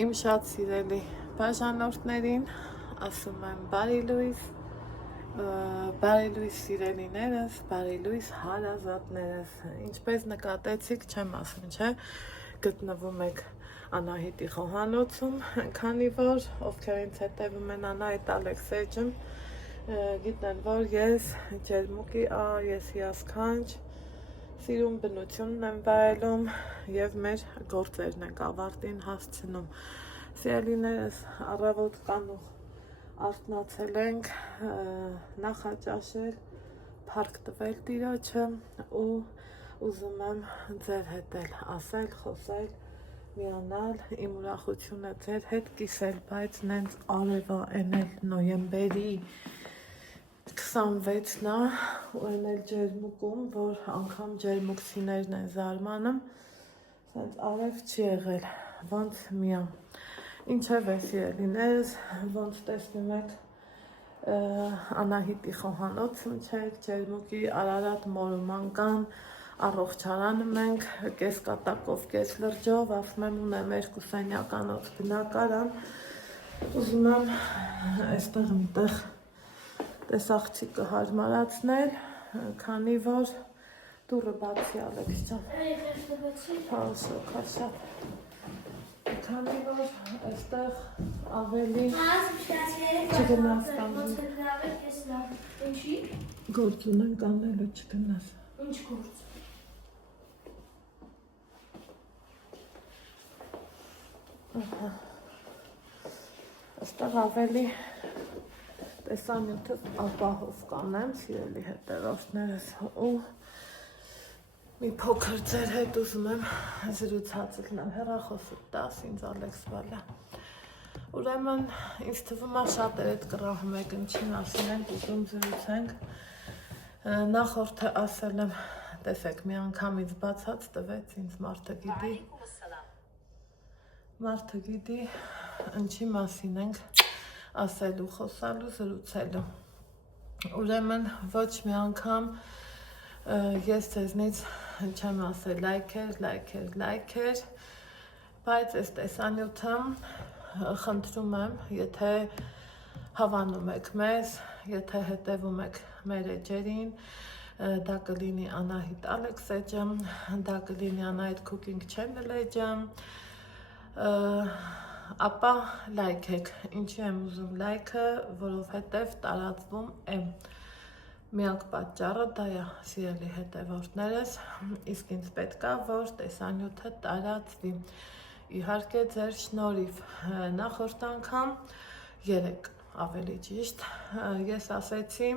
Իմ շատ սիրելի բաժանորդներին ասում եմ բարի լույս, սիրելիներս, բարի լույս հարազատներս, ինչպես նկատեցիք, չեմ ասում, չէ, գտնվում եք Անահիտի խոհանոցում, քանի որ ովքեր ինձ հետևում են Անահիտ Ալեքսեջում, գիտեն, որ ես ջերմուկի ես հիասքանչ սիրուն բնությունն եմ վայելում և մեր գործերն ենք ավարտին հասցնում։ Սիրելիներս, առավոտ կանուխ արթնացել ենք, նախաճաշել, փառք տվել Տիրոջը ու ուզում եմ ձեր հետ էլ ասել, խոսել, միանալ, իմ ուրախությունը ձեր հետ կիսել, բայց նենց արևա էնել նոյեմբերի 26-ն է ու են էլ ջերմուկում, որ անգամ ջերմուկցիներն են զարմանում, սենց արև չի եղել, ոնց միա։ Ինչև է սիրելիներս, ոնց տեսնում եք Անահիտի խոհանոցում չեք, ջերմուկի Արարատ մորոման առողջարանում ենք, կես կատակով, կես լրջով, ասում եմ ունեմ 2 սենյականոց բնակարան, ուզում եմ այստեղ միտեղ տեսախցիկը հարմարացնել, քանի որ դուրը բացի Ալեքս ջան, քանի որ այստեղ ավելի չգնաս գործ ունենք անելու չգնաս։ Ինչ գործ։ Այստեղ ավելի տեսանյութը ապահով կանեմ, սիրելի հետևորդներս, ու մի փոքր ձեր հետ ուզում եմ զրուցածել նեմ, հեռախոսը տաս ինձ Ալեքս բալա։ Ուրեմն, ինձ թվում է շատեր հետ կռահում եք ինչի մասին ենք ուզում զրուցենք։ Նախորդը ասել եմ, տեսեք, մի անգամից բացած տվեց ինձ մարդը գիտի, ինչի մասին ենք ասելու, խոսալու, զրուցելու։ Ուրեմն, ոչ մի անգամ ես ձեզնից չեմ ասել լայքեր, բայց այս տեսանյութը խնդրում եմ, եթե հավանում եք մեզ, եթե հետևում եք մեր էջերին, դա կլինի Անահիտ Ալեքս էջը, դա կլինի Անահիտ Cooking Channel էջը, ապա լայքեք, ինչի եմ ուզում լայքը, որովհետև տարածվում եմ, միակ պատճառը դա է, սիրելի հետևորդներս, իսկ ինձ պետք է, որ տեսանյութը տարածվի, իհարկե ձեր շնորհիվ, նախորդ անգամ 3 ավելի ճիշտ, ես ասեցի,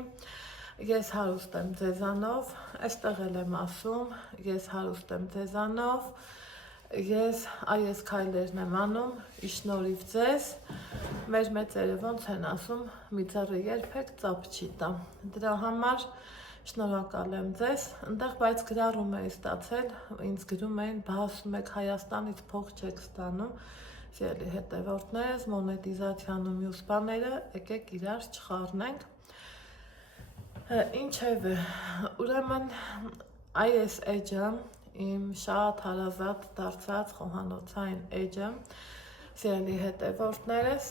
ես հարուստ եմ ձեզանով, այստեղ էլ եմ ասում, ես հարուստ եմ ձեզանով, ես այս քայլերն եմ անում, շնորհիվ ձեզ, մեր մեծերը ոնց են ասում, մի ձեռը երբեք ծափ չի տա, դրա համար շնորհակալ եմ ձեզ, ընդեղ բայց գրառում էի ստացել, ինձ գրում էին, բա ասում եք Հայաստանից փող չեք ստանում, սիրելի հետևորդներս, մոնետիզացիան ու մյուս բաները, եկեք իրար չխառնենք, ինչևէ, ուրեմն այս էջը, իմ շատ հարազատ դարձած խոհանոցային էջը, սիրելի հետևորդներս,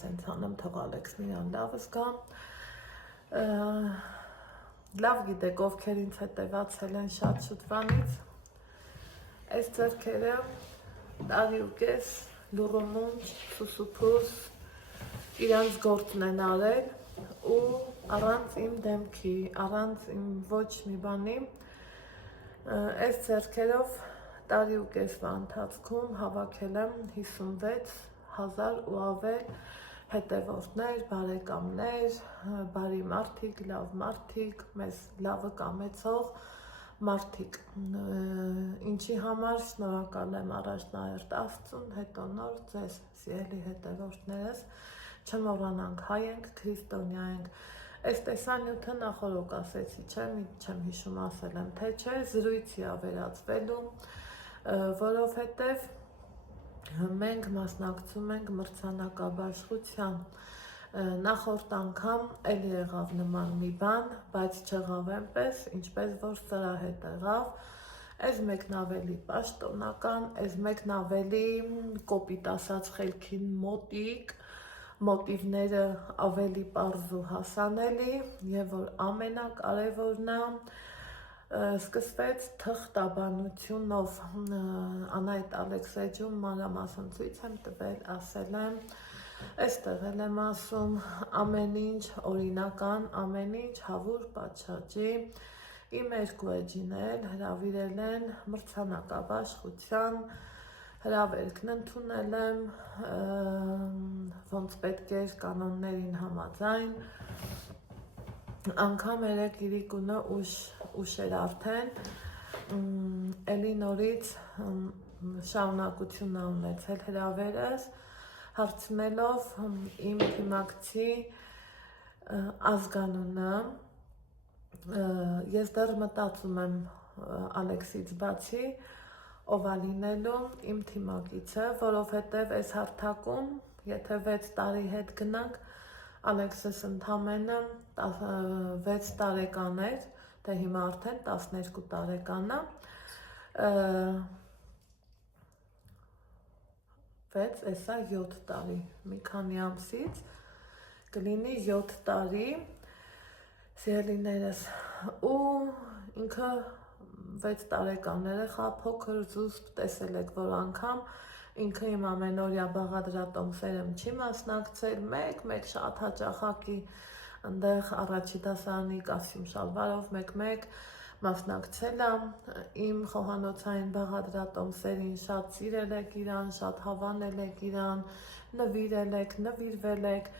սենց անեմ թող Ալեքս միան լավս գա, լավ գիտեք ովքեր ինձ հետևացել են շատ շուտվանից, այս ձեռքերը տարի ու կես լուռումունջ, սուսուփուս իրանց գործն են արել ու առանց իմ դեմքի, առանց իմ ոչ մի բանի, այս ձեռքերով տարի ու կեսվա ընթացքում հավաքել եմ 56,000 ու ավել հետևորդներ, բարեկամներ, բարի մարդիկ, լավ մարդիկ, մեզ լավը կամեցող մարդիկ, ինչի համար շնորհակալ եմ առաջնահերթ Աստծուն, հետո նոր ձեզ, սիրելի հետևորդներս, չմոռանանք հայ ենք, քրիստոնյա ենք, այս տեսանյութը նախորոք ասեցի, չեմ հիշում ասել եմ, թե չէ, զրույցի ավերածվելու, որովհետև մենք մասնակցում ենք մրցանակաբաշխության, նախորդ անգամ էլի եղավ նման մի բան, բայց չեղավ այնպես, ինչպես որ սրա հետ եղավ, Այս մեկն ավելի պաշտոնական, այս մեկն ավելի կոպիտ ասած խելքին մոտիկ, մոտիվները ավելի պարզ ու հասանելի, եւ որ ամենակարևորն է, սկսվեց թղթաբանությունով Անահիտ Ալեքսեջում մանրամասն ցույց եմ տվել, ասել եմ, այստեղ եմ ասում ամեն ինչ օրինական, ամեն ինչ հավուր պատշաճի, իմ երկու էջին էլ հրավիրել են մրցանակաբաշխության, հրավերքն ընդունել եմ, ոնց պետք էր կանոններին համաձայն, անգամ երեք իրիկունը ուշ էր արդեն, էլի նորից շարունակություն է ունեցել հրավերս, հարցնելով իմ թիմակցի ազգանունը, ես դեռ մտածում եմ Ալեքսից բացի, ով է լինելու իմ թիմակիցը, որովհետև այս հարթակում, եթե 6 տարի հետ գնանք, Ալեքսս ընդամենը 6 տարեկան էր, թե հիմա արդեն 12 տարեկան է, 6, էսա 7 տարի, մի քանի ամսից կլինի 7 տարի, սիրելիներս, ու ինքը 6 տարեկան երեխա, փոքր զուսպ, տեսել եք, որ անգամ ինքը իմ ամենօրյա բաղադրատոմսերում չի մասնակցել, մեկ շատ հաճախակի ընդեղ առաջի դասարանի կասյում շալվարով մեկ մասնակցել է, իմ խոհանոցային բաղադրատոմսերին շատ սիրել եք իրան, շատ հավանել եք իրան, նվիրել եք, նվիրվել եք,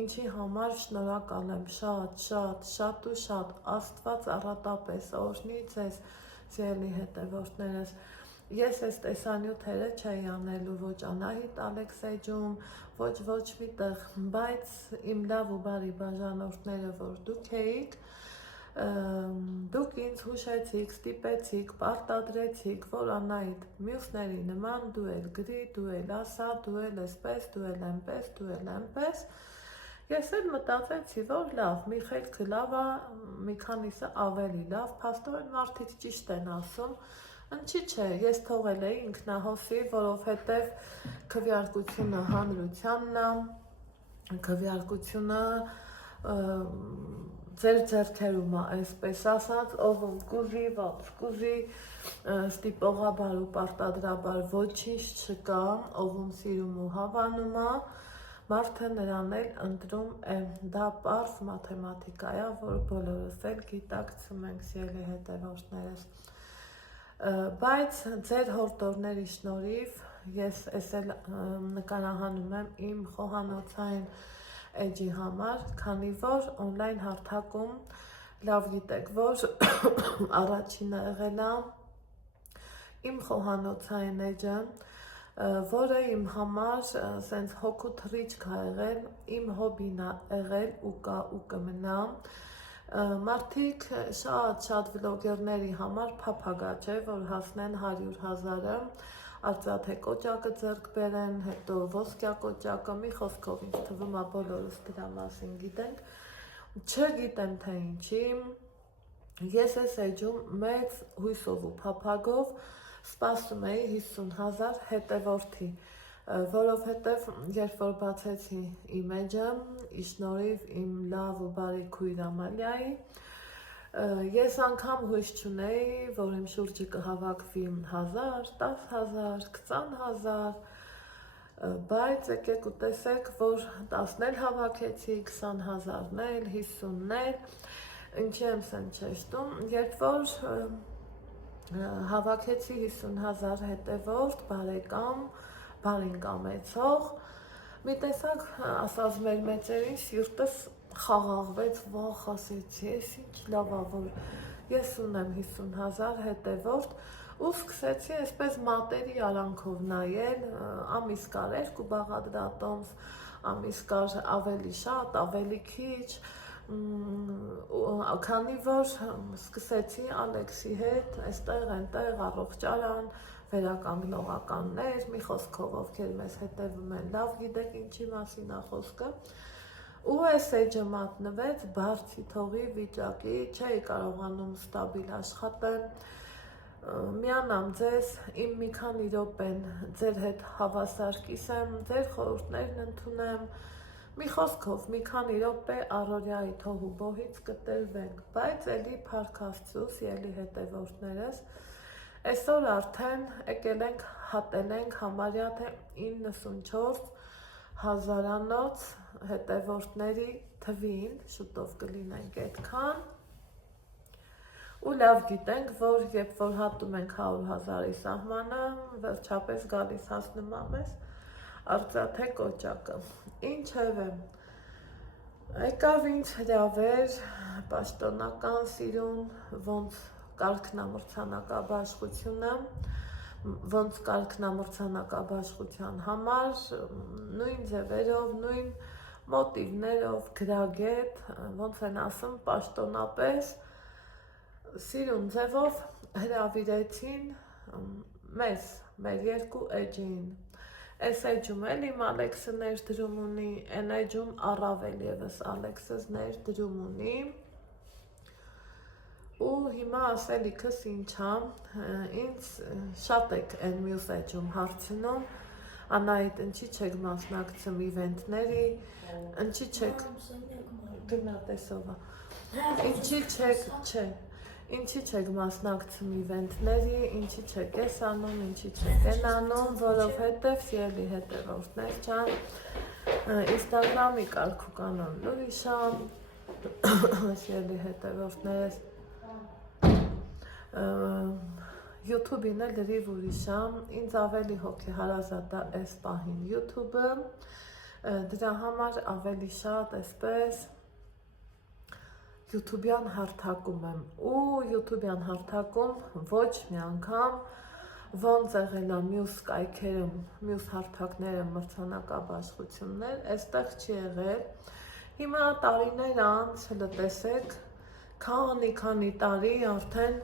ինչի համար շնորհակալ եմ շատ ու շատ, Աստված առատապես օրհնի ձեզ, սիրելի հետևորդներս, ես այս տեսանյութերը չէի անելու ոչ Անահիտ Ալեքսեջում, ոչ միտեղ, բայց իմ լավ ու բարի բաժանորդները, որ դուք էիք, դուք ինձ հուշեցիք, ստիպեցիք, պարտադրեցիք, որ Անահիտ մյուսների նման դու էլ գրի, դու էլ ասա, դու էլ այսպես, դու էլ այնպես, դու էլ այնպես, ես էլ մտածեցի, որ լավ, մի խելքը լավ է, մի քանիսը ավելի լավ, փաստորեն մարդիկ ճիշտ են ասում, ինչի՞ չէ, ես թողել էի ինքնահոսի, որովհետև քվեարկությունը հանրությանն է, քվեարկությունը ձեր ձեռքերում է, այսպես ասած, ով կուզի, ոնց կուզի, ստիպողաբար ու պարտադրաբար ոչինչ չկա, ով սիրում ու հավանում է, մարդը նրան էլ ընտրում է, դա պարզ մաթեմատիկա է, որ բոլորս էլ գիտակցում ենք, սիրելի հետևորդներս, բայց ձեր հորդորների շնորհիվ ես էս էլ նկարահանում եմ իմ խոհանոցային էջի համար, քանի որ օնլայն հարթակում լավ գիտեք, որ առաջինը եղել է իմ խոհանոցային էջը, որը իմ համար սենց հոգու թռիչք է եղել, իմ հոբին է եղել ու կա ու կմնա, մարդիկ շատ վլոգերների համար փափագա չէ, որ հասնեն 100,000-ը, արծաթե կոճակը ձեռք բերեն, հետո ոսկյա կոճակը, մի խոսքով ինձ թվում է բոլորս դրա մասին գիտենք, չգիտեմ թե ինչի, ես այս էջում մեծ հույսով ու փափագով սպասում էի 50,000 հետևորդի, որովհետև երբ որ բացեցի իմ էջը, շնորհիվ իմ լավ ու բարի քույր Ամալիայի, ես անգամ հույս չունեի, որ իմ շուրջը կհավաքվի 1,000, 10,000, 20,000, բայց եկեք ու տեսեք, որ 10-ն էլ հավաքեցի, 20,000-ն էլ, 50-ն էլ, ինչի եմ սենց շեշտում, երբ որ հավաքեցի 50,000 հետևորդ, բարեկամ, բարին կամեցող, մի տեսակ ասած մեր մեծերին սիրտս խաղաղվեց, վախ ասեցի, ես ինչ լավ է, որ ես ունեմ 50,000 հետևորդ, ու սկսեցի այսպես մատերի արանքով նայել, ամիս կար 2 բաղադրատոմս, ամիս կար ավելի շատ, ավելի քիչ, քանի որ սկսեցի Ալեքսի հետ, այստեղ, այնտեղ, առողջարան, վերականգնողականներ, մի խոսքով ովքեր մեզ հետևում են, լավ գիտեք ինչի մասին է խոսքը, ու այս էջը մատնվեց բարձի թողի վիճակի, չէի կարողանում ստաբիլ աշխատել, միանամ ձեզ, իմ մի քանի րոպեն ձեր հետ հավասար կիսեմ, ձեր խորհուրդներն ընդունեմ, մի խոսքով մի քանի րոպե առօրյայի թոհու բոհից կտրվենք, բայց էլի փառք Աստծո, սիրելի հետևորդներս, այսօր արդեն եկել ենք հատել ենք համարյա թե 94 հազարանոց հետևորդների թվին, շուտով կլինենք այդքան, ու լավ գիտենք, որ երբ որ հատում ենք 100,000-ի սահմանը, վերջապես գալիս հասնում ամես արծաթե կոճակը։ Ինչևէ, եկավ ինձ հրավեր, պաշտոնական սիրուն, ոնց կարգնամրցանակաբաշխությունը, ոնց կարգնամրցանակաբաշխության համար, նույն ձևերով, նույն մոտիվներով, գրագետ, ոնց են ասում, պաշտոնապես, սիրուն ձևով հրավիրեցին մեզ, մեր երկու էջին։ Այս էջում էլ իմ Ալեքսը ներդրում ունի, այն էջում առավել ևս Ալեքսս ներդրում ունի։ Ու հիմա ասելիքս ինչա, ինձ շատ եք այն մյուս էջում հարցնում, Անահիտ, ինչի չեք մասնակցում իվենտների, ինչի չեք գնա տեսովա, ինչի չեք մասնակցում իվենտների, ինչի չեք ես անում, ինչի չեք են անում, որովհետև սիրելի հետևորդներ ջան, Ինստագրամի կարգ ու կանոնն ուրիշ ա, սիրելի հետևորդներս, YouTube-ին էլ լրիվ ուրիշ ա, ինձ ավելի հոգեհարազատ ա այս պահին YouTube-ը, դրա համար ավելի շատ այսպես YouTube-յան հարթակում եմ ու YouTube-յան հարթակում ոչ մի անգամ ոնց եղել ա մյուս կայքերում, մյուս հարթակները մրցանակաբաշխություններ, այստեղ չի եղել։ Հիմա տարիներ անց լտեսեք, քանի տարի արդեն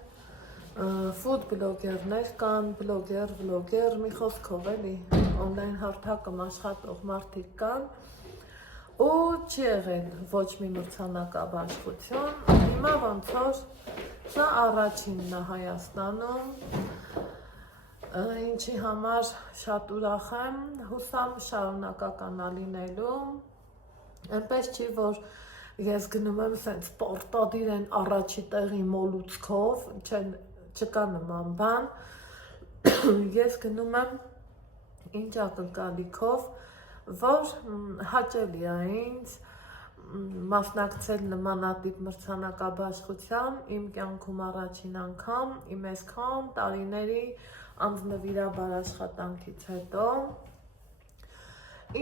ֆուդ բլոգերներ կան, բլոգեր, վլոգեր, մի խոսքով էլի օնլայն հարթակում աշխատող մարդիկ կան, ու չի եղել ոչ մի մրցանակաբաշխություն, հիմա ոնց որ սա առաջինն է Հայաստանում, ինչի համար շատ ուրախ եմ, հուսամ շարունակական ա լինելու, այնպես չի, որ ես գնում եմ սենց պարտադիր են առաջի տեղի մոլուցքով, չկա նման բան, ես գնում եմ ինչ ակնկալիքով, որ հաճելի է ինձ մասնակցել նմանատիպ մրցանակաբաշխության իմ կյանքում առաջին անգամ, իմ այսքան տարիների անձնվիրաբար աշխատանքից հետո,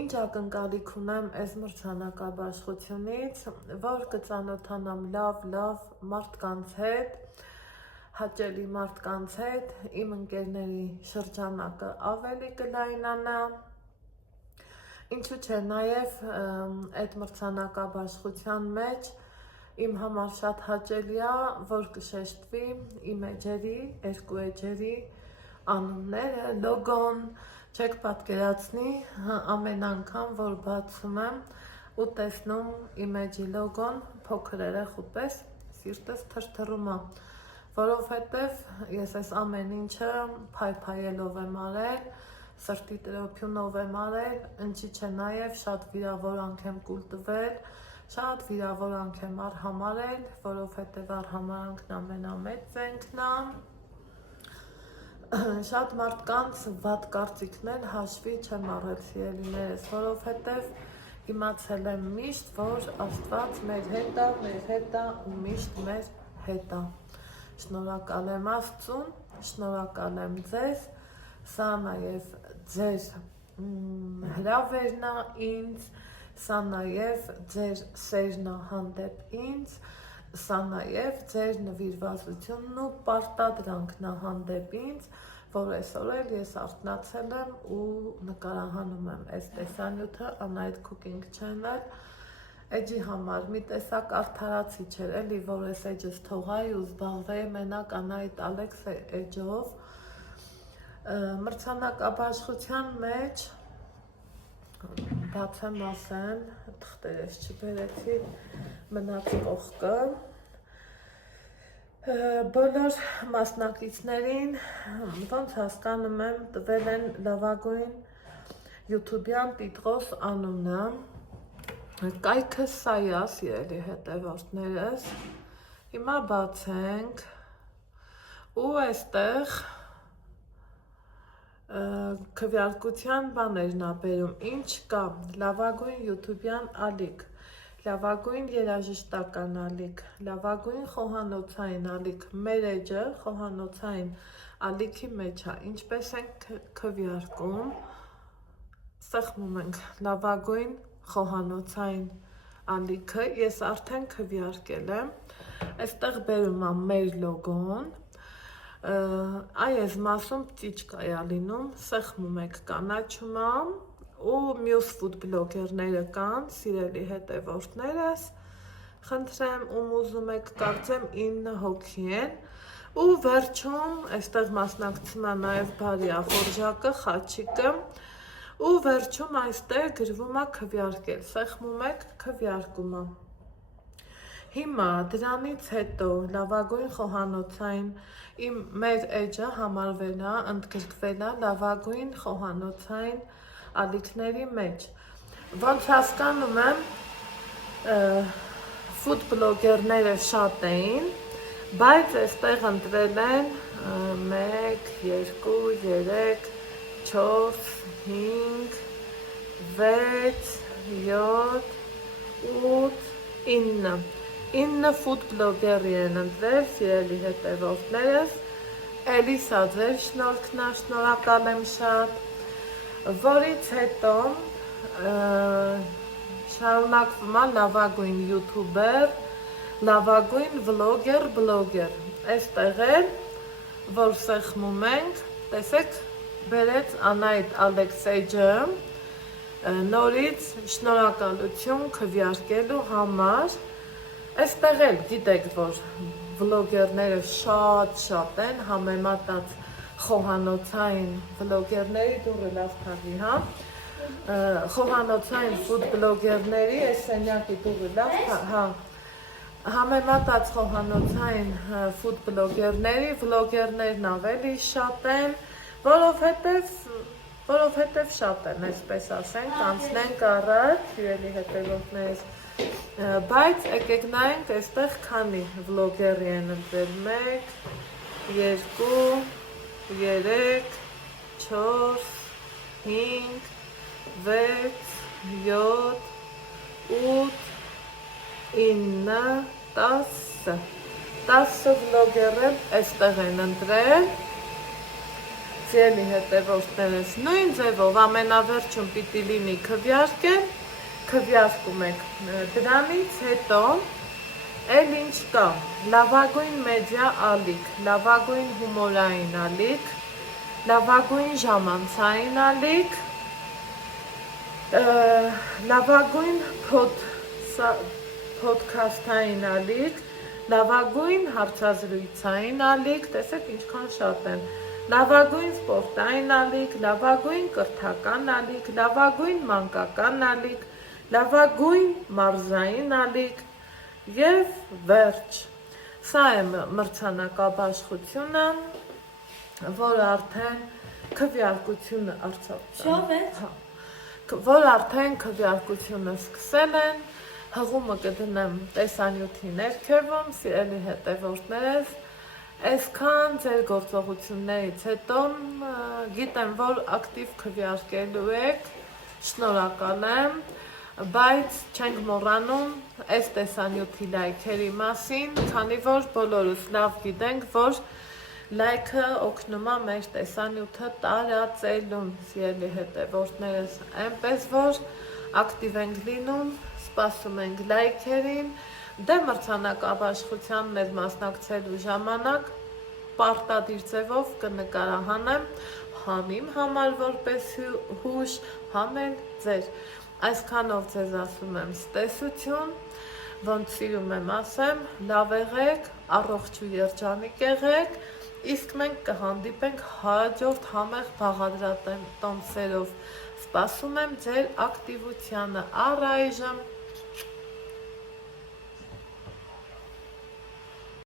ինչ ակնկալիք ունեմ այս մրցանակաբաշխությունից, որ կծանոթանամ լավ մարդկանց հետ, հաճելի մարդկանց հետ, իմ ընկերների շրջանակը ավելի կլայնանա, ինչու՞ չէ, նաև այդ մրցանակաբաշխության մեջ իմ համար շատ հաճելի է, որ կշեշտվի իմ էջերի, երկու էջերի անունները, լոգոն, չեք պատկերացնի, ամեն անգամ, որ բացում եմ ու տեսնում իմ էջի լոգոն, փոքր երեխու պես սիրտս թրթռում է, որովհետև ես այս ամեն ինչը փայփայելով եմ արել, սրտի տրոփյունով եմ արել, ինչի չէ նաև շատ վիրավորանք եմ կուլ տվել, շատ վիրավորանք եմ արհամարել, որովհետև արհամարանքն ամենամեծ զենքն է, շատ մարդկանց վատ կարծիքներ հաշվի չեմ առել սիրելիներս, որովհետև իմացել եմ միշտ, որ Աստված մեր հետ է ու միշտ մեր հետ է, շնորհակալ եմ Աստծուն, շնորհակալ եմ ձեզ, սա նաև ձեր հրավերն է ինձ, սա նաև ձեր սերն է հանդեպ ինձ, սա նաև ձեր նվիրվածությունն ու պարտադրանքն է հանդեպ ինձ, որ այսօր էլ ես արթնացել եմ ու նկարահանում եմ այս տեսանյութը Անահիտ Cooking Channel էջի համար, մի տեսակ արդարացիչ էր, էլի որ այս էջս թողայի ու զբաղվեի մենակ Անահիտ Ալեքս էջով, մրցանակաբաշխության մեջ բացեմ ասեմ, թղթերս չբերեցի, մնաց կողքը, Բոլոր մասնակիցներին ոնց հասկանում եմ տվել են լավագույն յութուբյան տիտղոս անունը, կայքը սա է, սիրելի հետևորդներս, հիմա բացենք ու այստեղ քվեարկության բաներն ա բերում, ինչ կա, լավագույն յութուբյան ալիք, լավագույն երաժշտական ալիք, լավագույն խոհանոցային ալիք, մեր էջը խոհանոցային ալիքի մեջ է, ինչպես ենք քվեարկում, սեղմում ենք լավագույն խոհանոցային ալիքը, ես արդեն քվեարկել եմ, այստեղ բերում եմ մեր լոգոն, այս մասում պտիճկա է լինում, սեղմում եք կանաչում եմ, ու մյուս ֆուդբլոգերները կան, սիրելի հետևորդներս, խնդրեմ ում ուզում եք, կարծեմ 9 հոգի են, ու վերջում, այստեղ մասնակցում է նաև բարի ախորժակը, խաչիկը, ու վերջում այստեղ գրվում է քվեարկել, սեղմում եք քվեարկումը։ Հիմա դրանից հետո լավագույն խոհանոցային, մեր էջը համարվել է, ընդգրկվել է լավագույն խոհանոցային ալիքների մեջ, ոնց հասկանում եմ, ֆուդբլոգերները շատ էին, բայց այստեղ ընտրել են 1, 2, 3, 4, 5, 6, 7, 8, 9 ֆուդբլոգերի են ընտրել, սիրելի հետևորդներս, Էլիսա ձեր շնորհքն է, շնորհակալ եմ շատ, որից հետո շարունակվում է լավագույն յութուբեր, լավագույն վլոգեր, բլոգեր, այստեղ էլ, որ սեղմում ենք, տեսեք, բերեց Անահիտ Ալեքսեյջը, նորից շնորհակալություն քվեարկելու համար, այստեղ էլ գիտեք, որ վլոգերները շատ են, համեմատած խոհանոցային վլոգերների դուրը լավ թաղի, հա, խոհանոցային ֆուդբլոգերների, այս սենյակի դուրը լավ, հա, համեմատած խոհանոցային ֆուդբլոգերների, վլոգերներն ավելի շատ են, որովհետև շատ են, այսպես ասենք, անցնենք առաջ, սիրելի հետևորդներս, բայց եկեք նայենք այստեղ քանի վլոգերի են ընտրել, 1, 2, 3, 4, 5, 6, 7, 8, 9, 10 վլոգերը այստեղ են ընտրել, սիրելի հետևորդներս, նույն ձևով ամենավերջում պիտի լինի քվեարկել, քվեարկում եք, դրանից հետո էլ ինչ կա, լավագույն մեդիա ալիք, լավագույն հումորային ալիք, լավագույն ժամանցային ալիք, լավագույն փոդքասթային ալիք, լավագույն հարցազրույցային ալիք, տեսեք ինչքան շատ են, լավագույն սպորտային ալիք, լավագույն կրթական ալիք, լավագույն մանկական ալիք, լավագույն մարզային ալիք և վերջ, սա է մրցանակաբաշխությունը, որը արդեն քվեարկությունը որ արդեն քվեարկությունը սկսել են, հղումը կդնեմ տեսանյութի ներքևում, սիրելի հետևորդներս, այսքան ձեր գործողություններից հետո գիտեմ, որ ակտիվ քվեարկելու եք, շնորհակալ եմ, բայց չենք մոռանում այս տեսանյութի լայքերի մասին, քանի որ բոլորս լավ գիտենք, որ լայքը օգնում է մեր տեսանյութը տարածելուն, սիրելի հետևորդներս, այնպես որ ակտիվ ենք լինում, սպասում ենք լայքերին, դե մրցանակաբաշխությանն էլ մասնակցելու ժամանակ պարտադիր ձևով կնկարահանեմ համ իմ համար որպես հուշ, համ էլ ձեր, այսքանով ձեզ ասում եմ ստեսություն, ոնց սիրում եմ ասեմ, լավ եղեք, առողջ ու երջանիկ եղեք, իսկ մենք կհանդիպենք հաջորդ համեղ բաղադրատոմսերով, սպասում եմ ձեր ակտիվությանը, առայժմ